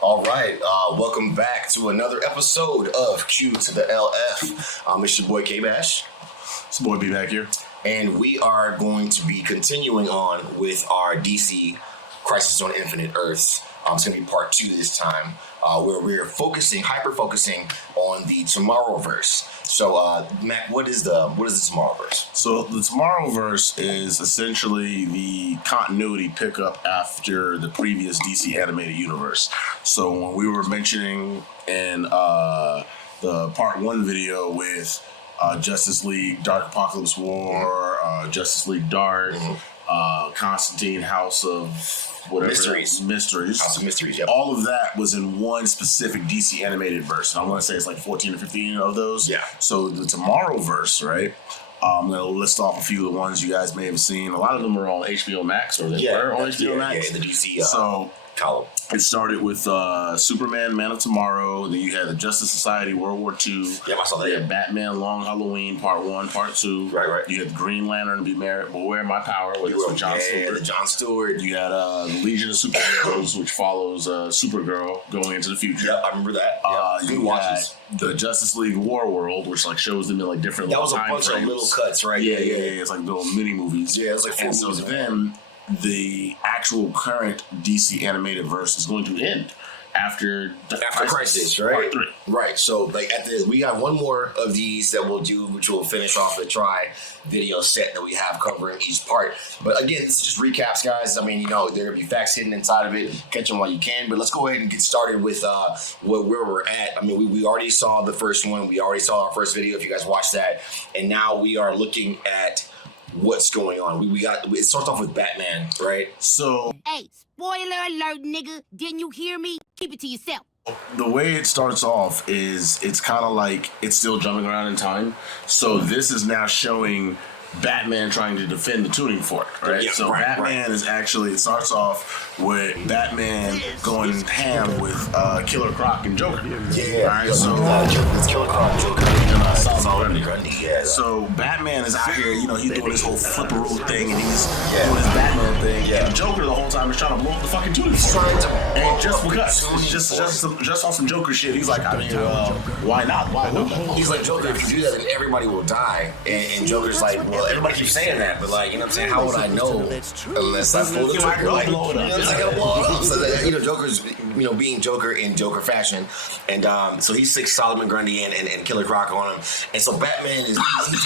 All right, welcome back to another episode of Q to the LF. It's your boy K-Bash. It's your boy B back here. And we are going to be continuing on with our DC Crisis on Infinite Earths. It's going to be part 2 this time, where we're hyper-focusing on the Tomorrowverse. So, Mac, what is the Tomorrowverse? So the Tomorrowverse is essentially the continuity pickup after the previous DC animated universe. So when we were mentioning in the part 1 video with Justice League Dark Apocalypse War, Justice League Dark, Constantine House of whatever mysteries. House of Mysteries, yep. All of that was in one specific DC animated verse. And I want to say it's like 14 or 15 of those. Yeah. So the Tomorrowverse, right? I'm going to list off a few of the ones you guys may have seen. A lot of them are on HBO Max, or they were on HBO Max. Yeah, the DC column. It started with Superman, Man of Tomorrow. Then you had the Justice Society, World War II. Yeah, I saw that. You had Batman, Long Halloween, Part 1, Part 2. Right. You had Green Lantern, Beware My Power, with John Stewart. The John Stewart. You had the Legion of Superheroes, which follows Supergirl going into the future. Yeah, I remember that. You watches the Justice League War World, which like shows them in like different. That was a time bunch frames. of little cuts, right? Yeah. It's like little mini movies. Yeah, it was like 4 movies. So then the actual current DC animated verse is going to end after Crisis, right? Part 3. Right. So like we got one more of these that we'll do, which will finish off the video set that we have covering each part. But again, this is just recaps, guys. I mean, there gonna be facts hidden inside of it. Catch them while you can. But let's go ahead and get started with where we're at. I mean, we already saw the first one. We already saw our first video. If you guys watched that, and now we are looking at what's going on. It starts off with Batman, right? So, hey, spoiler alert, nigga. Didn't you hear me? Keep it to yourself. the way it starts off is it's kind of like it's still jumping around in time. So this is now showing Batman trying to defend the tuning fork, right? Yeah, so Batman is actually, it starts off with Batman going ham with Killer Croc and Joker. Yeah. Right, so it's Killer Croc, Joker, Solomon Grundy. Yeah. So Batman is out here, he's doing his whole flipperoo thing, and he's doing his Batman thing. Yeah. And Joker the whole time is trying to blow up the fucking tuning fork. And just because, just on some Joker shit, he's like, I mean, why not? Why not? He's like, Joker, if you do that, then everybody will die. And Joker's like, well, everybody keeps saying that, but like, you know what I'm saying? How would I know unless I pull the trigger? Like, blow it up. I gotta blow it up. So, Joker's, being Joker in Joker fashion. And so he sticks Solomon Grundy and Killer Croc on him. And so Batman he's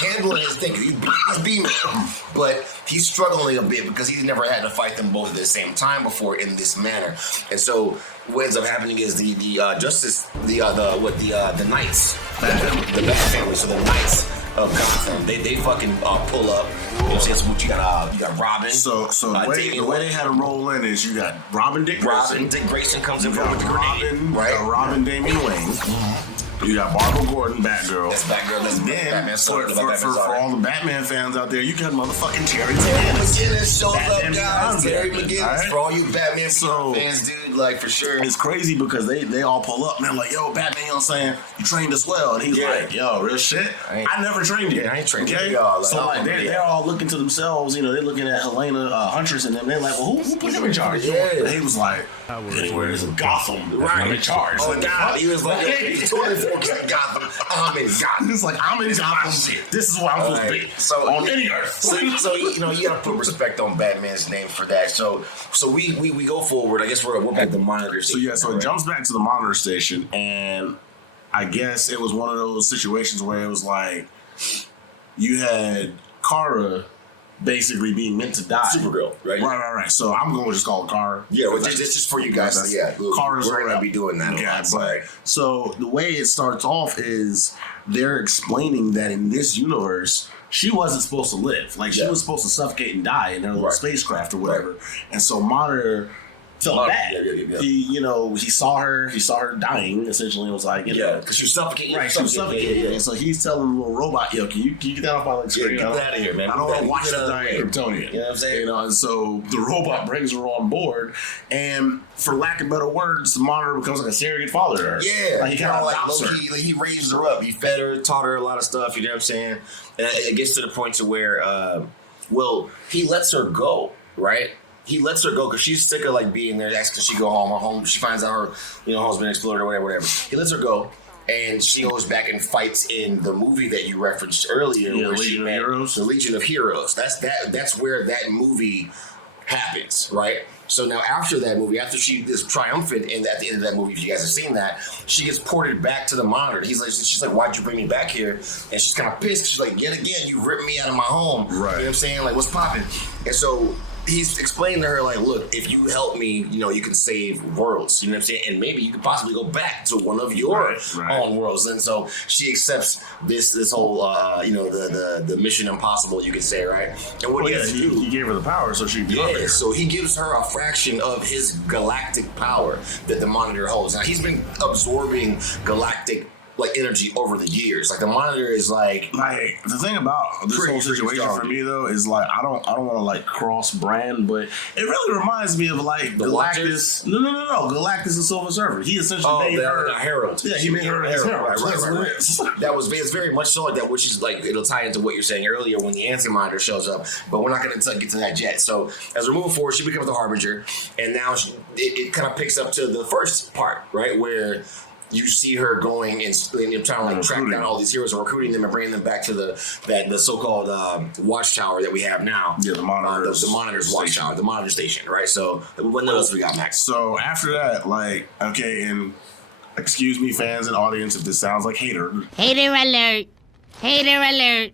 handling his thing. He's beaming, but he's struggling a bit because he's never had to fight them both at the same time before in this manner. And so what ends up happening is the Knights, the Bat family, so the Knights of Gotham, they fucking pull up. You know what I'm saying? So you got Robin. So the way they had to roll in is you got Robin Dick Grayson comes in with the grenade, right? Robin Damian Wayne. You got Barbara Gordon, Batgirl. That's Batgirl. That's Then, for all the Batman fans out there, you got motherfucking Terry McGinnis shows Batman up, guys. Terry McGinnis. Right? For all you Batman fans, dude, like, for sure. It's crazy because they all pull up, man, like, yo, Batman, you know what I'm saying? You trained us well. And he's like, yo, real shit? I never trained you. Yeah, I ain't trained you. Like, so, like, they're all looking to themselves, they're looking at Helena Huntress, and they're like, well, who put him in charge? Yeah. And he was like, anywhere there's a Gotham, I'm in charge. Oh, God. He was like, he's 24% Gotham. I'm in Gotham. He's like, I'm in Gotham. This is where I'm supposed to be. So, on any earth. So you gotta put respect on Batman's name for that. So we go forward. I guess we're back at the monitor station. So it jumps back to the monitor station, and I guess it was one of those situations where it was like you had Kara basically being meant to die. Supergirl, right? Right. So I'm going to just call it Kara. Yeah, well, just for you guys. Kara's we're going to be doing that. Yeah, so the way it starts off is they're explaining that in this universe, she wasn't supposed to live. Like, she was supposed to suffocate and die in her little spacecraft or whatever. Right. And so Monitor felt bad. Yeah. He saw her dying, essentially, and was like, because she was suffocating. Right, she was suffocating. And so he's telling the little robot, yo, can you get that off my screen? Get that out of here, man. I don't want to watch the dying Kryptonian. You know what I'm saying? And so the robot brings her on board, and for lack of better words, the Monitor becomes like a surrogate father to her. Yeah. Like, he kind of adopts her. He raised her up. He fed her, taught her a lot of stuff, you know what I'm saying? And it gets to the point to where, he lets her go, right? he lets her go because she's sick of like being there. Asking she go home. Her home. She finds out her home's been exploded or whatever. He lets her go, and she goes back and fights in the movie that you referenced earlier, where she met the Legion of Heroes. That's where that movie happens, right? So now after that movie, after she is triumphant, and at the end of that movie, if you guys have seen that, she gets ported back to the Monitor. She's like, why'd you bring me back here? And she's kind of pissed. She's like, yet again, you ripped me out of my home. Right. You know what I'm saying? Like, what's popping? And so he's explaining to her, like, look, if you help me, you can save worlds. You know what I'm saying? And maybe you could possibly go back to one of your own worlds. And so she accepts this whole, the Mission Impossible, you could say, right? And what he gave her the power so she'd be up there. So he gives her a fraction of his galactic power that the Monitor holds. Now, he's been absorbing galactic energy over the years. Like the Monitor is like the thing about this whole situation for me though is like I don't want to like cross brand, but it really reminds me of like the Galactus. No, Galactus and Silver Surfer. He essentially made her a herald. Yeah, he made her a herald. Right. It's very much so like that, which is like it'll tie into what you're saying earlier when the Anti-Monitor shows up. But we're not going to get to that yet. So as we're moving forward, she becomes the Harbinger, and now it kind of picks up to the first part, right, where you see her going and trying to track down all these heroes and recruiting them and bringing them back to the so-called watchtower that we have now. Yeah, the Monitor's the Monitor's watchtower, the Monitor station, right? So what else we got, Max? So after that, and excuse me, fans and audience, if this sounds like hater. Hater alert. Hater alert.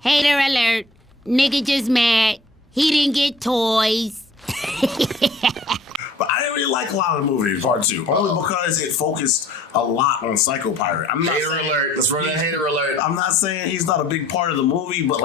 Hater alert. Nigga just mad. He didn't get toys. But I didn't really like a lot of the movie, part 2, only because it focused a lot on Psycho Pirate. I'm not hater alert. Let's run that hater alert. I'm not saying he's not a big part of the movie, but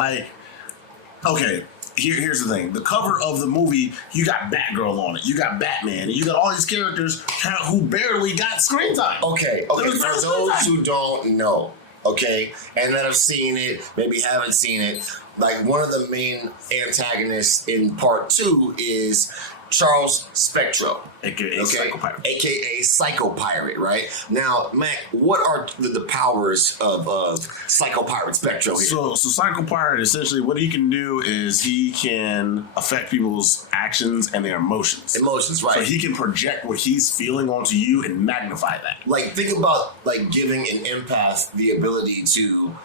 okay, here's the thing. The cover of the movie, you got Batgirl on it, you got Batman, and you got all these characters who barely got screen time. Okay. For those who don't know, okay, and that have seen it, maybe haven't seen it, like one of the main antagonists in part 2 is Charles Spectro, aka Psycho Pirate. AKA Psycho Pirate, right? Now, Mac, what are the powers of Psycho Pirate Spectro here? So Psycho Pirate, essentially, what he can do is he can affect people's actions and their emotions. Emotions, right. So he can project what he's feeling onto you and magnify that. Like, think about, giving an empath the ability to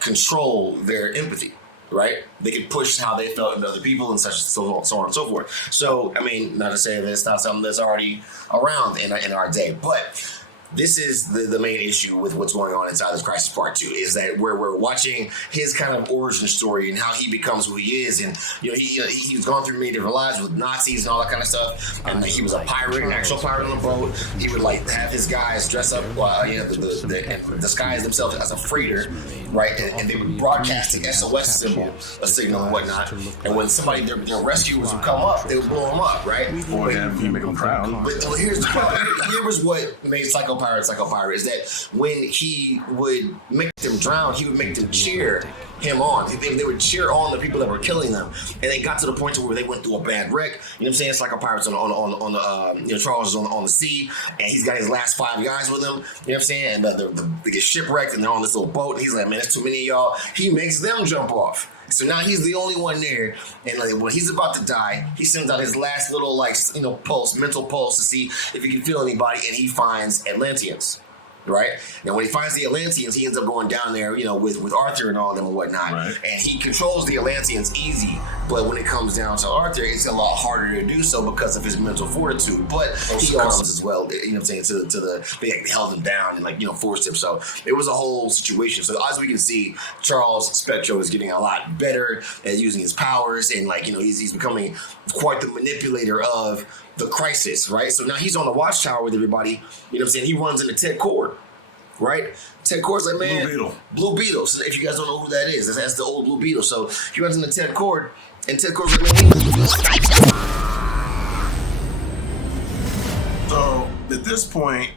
control their empathy. Right? They could push how they felt in other people and so on and so forth. So, I mean, not to say that it's not something that's already around in our day, but this is the main issue with what's going on inside this Crisis Part 2 is that we're watching his kind of origin story and how he becomes who he is. And, he's gone through many different lives with Nazis and all that kind of stuff. And he was a pirate, an actual pirate on the boat. He would, have his guys dress up, disguise themselves as a freighter, right? And they would broadcast the SOS a signal and whatnot. And when somebody, their rescuers would come up, they would blow them up, right? Or you make them drown. But here's the problem. Here was what made Psycho Pirate is that when he would make them drown, he would make them cheer him on. They would cheer on the people that were killing them, and they got to the point to where they went through a bad wreck. You know what I'm saying? It's like a pirate's on the Charles is on the sea, and he's got his last 5 guys with him. You know what I'm saying? And they get shipwrecked, and they're on this little boat. And he's like, man, there's too many of y'all. He makes them jump off. So now he's the only one there, and when he's about to die, he sends out his last little mental pulse to see if he can feel anybody, and he finds Atlanteans. Right? Now, when he finds the Atlanteans, he ends up going down there, with Arthur and all of them and whatnot. Right. And he controls the Atlanteans easy. But when it comes down to Arthur, it's a lot harder to do so because of his mental fortitude. But he also as well, you know what I'm saying, they held him down and forced him. So it was a whole situation. So as we can see, Charles Spectro is getting a lot better at using his powers, and he's becoming quite the manipulator of the Crisis, right? So now he's on the watchtower with everybody. You know what I'm saying? He runs into Ted Kord, right? Ted Kord's like, man, Blue Beetle. So if you guys don't know who that is, that's the old Blue Beetle. So he runs into Ted Kord, and Ted Kord's like, man, So at this point,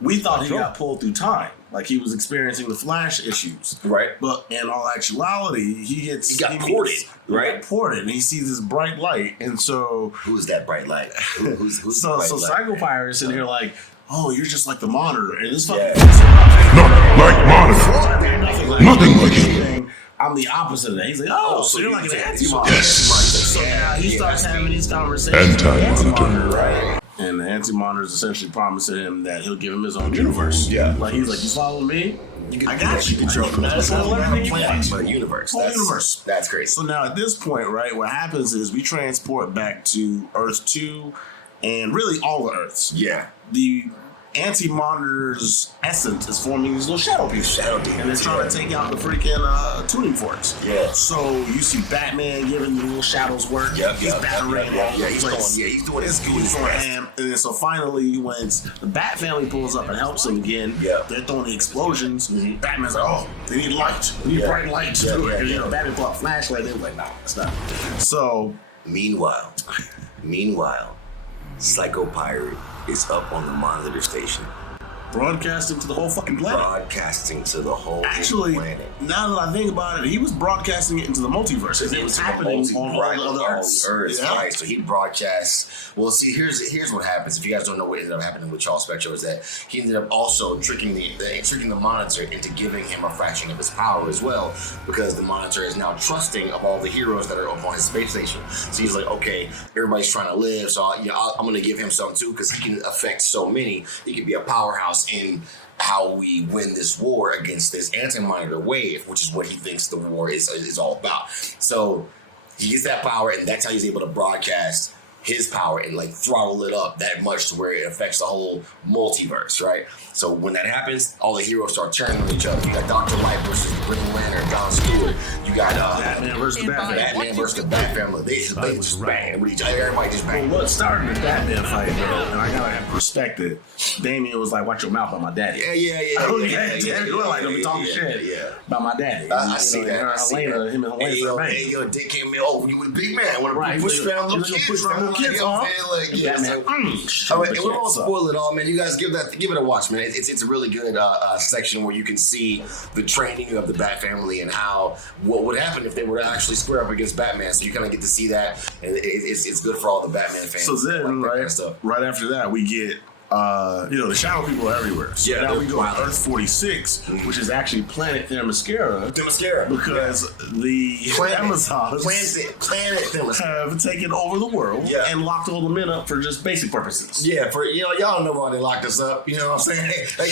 we thought he got pulled through time. Like he was experiencing the Flash issues. Right. But in all actuality, he got ported, right? He got ported, and he sees this bright light, and so... Who's that bright light? Who's so Psycho Pirate is sitting here like, oh, you're just like the Monitor, and this fucking... Not like Monitor. Nothing like it. I'm the opposite of that. He's like, oh, so you're like an anti-Monitor. Yes. So now he starts that's having these conversations with the Anti-Monitor. Anti-Monitor, right? And the Anti-Monitor is essentially promising him that he'll give him his own universe. Yeah. Like, he's like, you follow me? I got you. Control everything you plans got. for the universe. Whole universe. That's crazy. So now at this point, right, what happens is we transport back to Earth 2 and really all the Earths. Yeah. The Anti-Monitor's essence is forming these little shadow pieces. And they're trying to take out the freaking tuning forks. Yeah. So you see Batman giving the little shadows work. He's battering all over the he's place. he's doing his He's going ham. And then so finally, when the Bat family pulls up and helps him again, they're throwing the explosions. Batman's like, oh, they need light. We need bright light to do it. And, you know, Batman pulled a flashlight. They were like, no, it's not. So, Meanwhile, Psycho Pirate is up on the monitor station, broadcasting to the whole fucking planet. broadcasting to the whole Actually, planet. now that I think about it, he was broadcasting it into the multiverse. It was happening on all the other Earths. Yeah. Right? So he broadcasts. Well, see, here's what happens. If you guys don't know what ended up happening with Charles Spector, is that he ended up also tricking the Monitor into giving him a fraction of his power as well, because the Monitor is now trusting of all the heroes that are up on his space station. So he's like, okay, everybody's trying to live, so I'm going to give him something too, because he can affect so many. He can be a powerhouse in how we win this war against this Anti-Monitor wave, which is what he thinks the war is all about. So he gets that power, and that's how he's able to broadcast his power and like throttle it up that much to where it affects the whole multiverse, right? So when that happens, all the heroes start turning on each other. You got Dr. Light versus the Green Lantern, John Stewart. You got Batman versus the Batman versus the Bat family. They just bang with each other. Everybody just bang. Well, what started the Batman fight, bro, and I gotta respect it. Damien was like, "Watch your mouth on my daddy." Yeah. Like, don't be talking shit about my daddy. I see that. I see Elena, that. him and Helena. Hey, yo, Dick came in. Oh, you with a big man. Want Right. to push around little kids? Batman. All right, and we won't spoil it all, man. You guys give it a watch, man. It's a really good section where you can see the training of the Bat family and what would happen if they were to actually square up against Batman. So you kind of get to see that, and it's good for all the Batman fans. So then, right after that, we get the shadow people are everywhere. So now we go to Earth 46, which is actually planet Themyscira. Because the Amazons planet Themyscira have taken over the world and locked all the men up for just basic purposes. Yeah, for y'all know why they locked us up. You know what I'm saying? They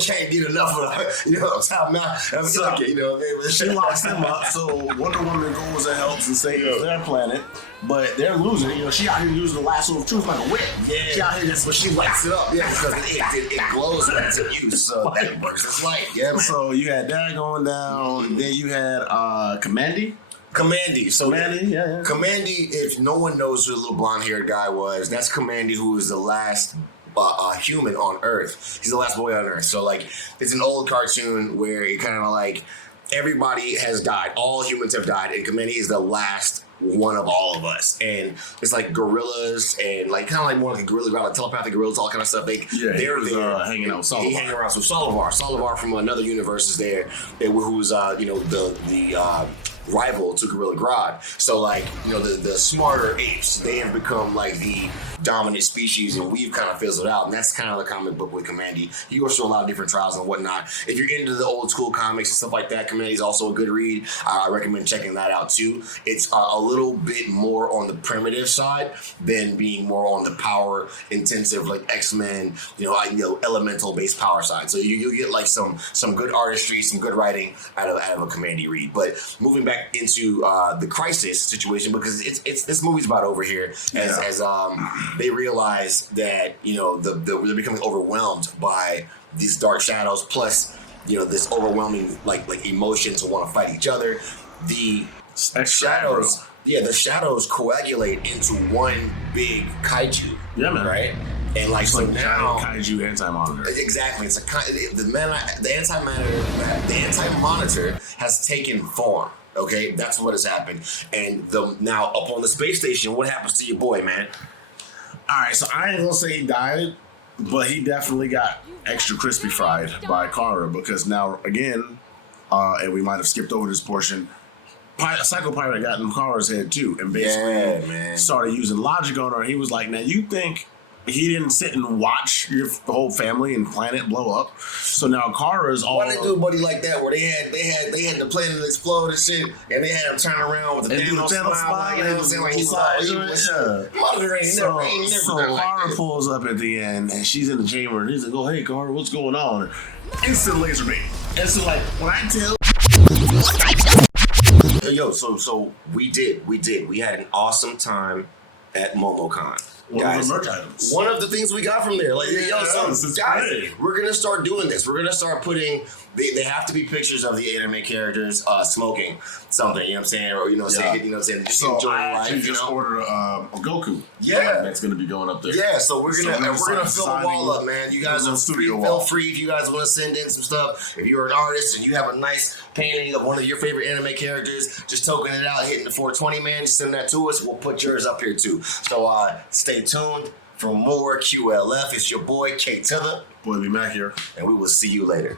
can't get enough of time now. She locks them up. So Wonder Woman goes and helps and saves their planet. But they're losing. She out here using the lasso of truth like a whip. Yeah. She out here just, but she lights it up. Yeah, because it glows when it's in use. So that works. It's light. Yeah, man. So you had that going down. Then you had Kamandi. So yeah. Kamandi, if no one knows who the little blonde-haired guy was, that's Kamandi, who is the last human on Earth. He's the last boy on Earth. So like, it's an old cartoon where it kind of like everybody has died. All humans have died, and Kamandi is the last one of all of us. And it's like gorillas and like kind of like more like gorilla, like telepathic gorillas, all kind of stuff. They're there hanging out with Solivar. He hanging around with Solivar. Solivar from another universe is there, who's the rival to Gorilla Grodd. So like, the smarter apes, they have become like the dominant species, and we've kind of fizzled out. And that's kind of the comic book with Kamandi. He goes through a lot of different trials and whatnot. If you're into the old school comics and stuff like that, Kamandi's also a good read. I recommend checking that out too. It's a little bit more on the primitive side than being more on the power intensive, like X-Men, elemental based power side. So you get like some good artistry, some good writing out of a Kamandi read. But moving back into the crisis situation, because it's this movie's about over here as they realize that they're becoming overwhelmed by these dark shadows, plus this overwhelming like emotion to want to fight each other. The shadows, the shadows coagulate into one big kaiju. Yeah, man. Right. And like, so now, kaiju Anti-Monitor. Exactly. It's the Anti-Monitor has taken form. Okay, that's what has happened. And now up on the space station, what happens to your boy, man? All right, so I ain't gonna say he died, but he definitely got extra crispy fried by Kara, because now again, and we might have skipped over this portion. Psycho Pirate got in Kara's head too, and basically started using logic on her. He was like, "Now you think he didn't sit and watch your whole family and planet blow up. So now Kara's all. Why they do a buddy like that where they had the planet explode and shit, and they had him turn around with the and do the Thanos Thanos smile, like, you know what I'm saying? Like he was mother ain't never been So like Kara that. pulls up at the end and she's in the chamber and he's like, "Oh hey Kara, what's going on?" Instant laser beam. And so like when I tell Yo, so we had an awesome time at MomoCon. What were the merch items? One of the things we got from there, like this is guys, great. we're gonna start doing this. We're gonna start putting. They have to be pictures of the anime characters smoking something. You know what I'm saying? Or just So enjoying I actually life. just ordered a Goku. Yeah. That's going to be going up there. Yeah, so we're gonna So fill the signing wall up, man. You guys the are studio feel wall. free if you guys want to send in some stuff. If you're an artist and you have a nice painting of one of your favorite anime characters, just token it out, hitting the 420, man. Just send that to us. We'll put yours up here too. So stay tuned for more QLF. It's your boy K to the, Boy, be Mac here. and we will see you later.